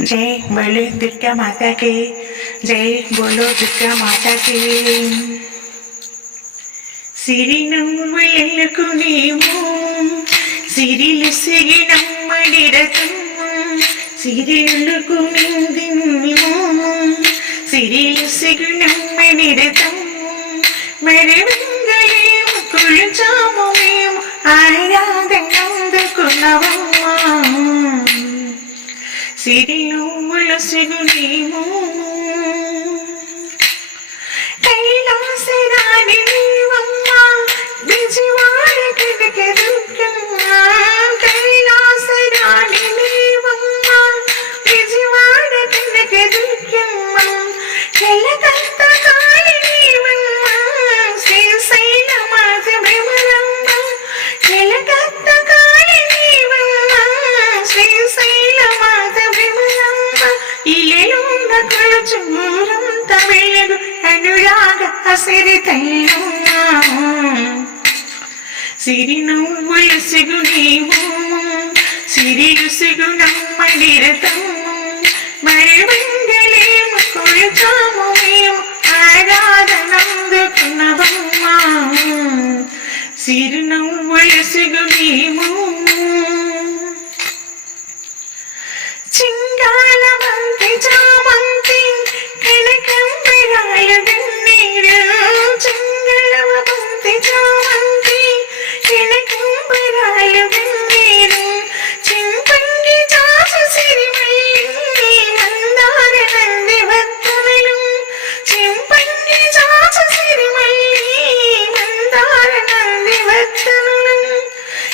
जय बोलो दुर्गा माता की जय बोलो दुर्गा माता की సిరినం వెలకు నీవు సిరిలు సిరి నమ్మడిరతం సిరిలకు నింది నీవు సిరిలు సిరి నమ్మడిరతం മരവിങ്കലേയും കുഴിച്ചാമോ సిరియువుల సిగునేమో ചൂറും തമിഴകു അനുരാഗ സിരി നൂലസിഗു നീവും സിരിയുസിഗു നമ്മളിരതം മരവെങ്കിലേ കൊഴുതാമുമേയും ആരാധനന്ദ കുണവമ്മ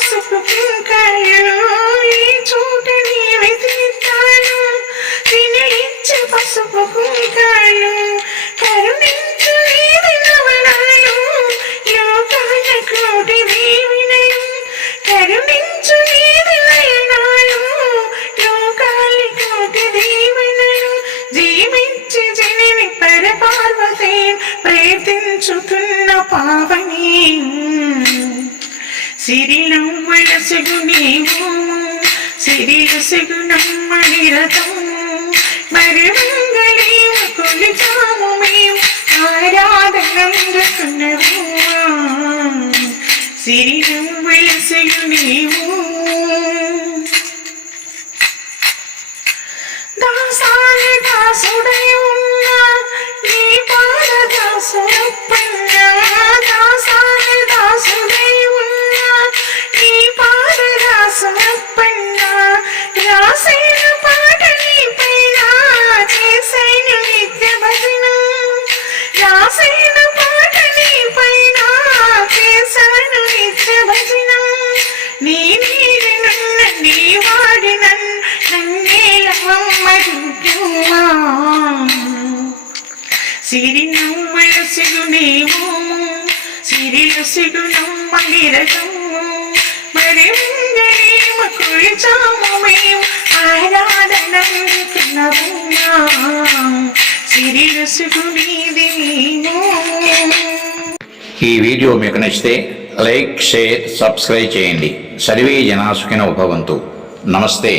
పసుపుకాయో ఈ చోట నీ వెతుకుతాను నేను ఇచ్చే పసుపు కుంకాను కరుణించు నవనాలు యోగాన కోటి దేవినయం కరుణించు నయనాలు లోకాలి కోటి జీవించి జనని పరపార్వతీ ప్రయత్నించుతున్న పావని സിരിനും മനസ്സുകുനീമോ സിരിയസുഗുണം മണിരഥം മരുമംഗലിയും കുലികാമുമേയും ആരാധനം സിരിനും മനസ്സുകുനീമോ ദാസാന ദാസുടയോ ತುಳಸಿಗು నీవు ಸಿರಿಲಸಿಗು ನಮ್ಮಲ್ಲಿ ರಸವು మరింగనే కురిచాము మేము ఆరాధనవునా సిరిలసుకు నీదేమో ఈ వీడియో మీకు నచ్చితే లైక్ షేర్ సబ్స్క్రైబ్ చేయండి సర్వే జనాసుకిన ఉపవంతు నమస్తే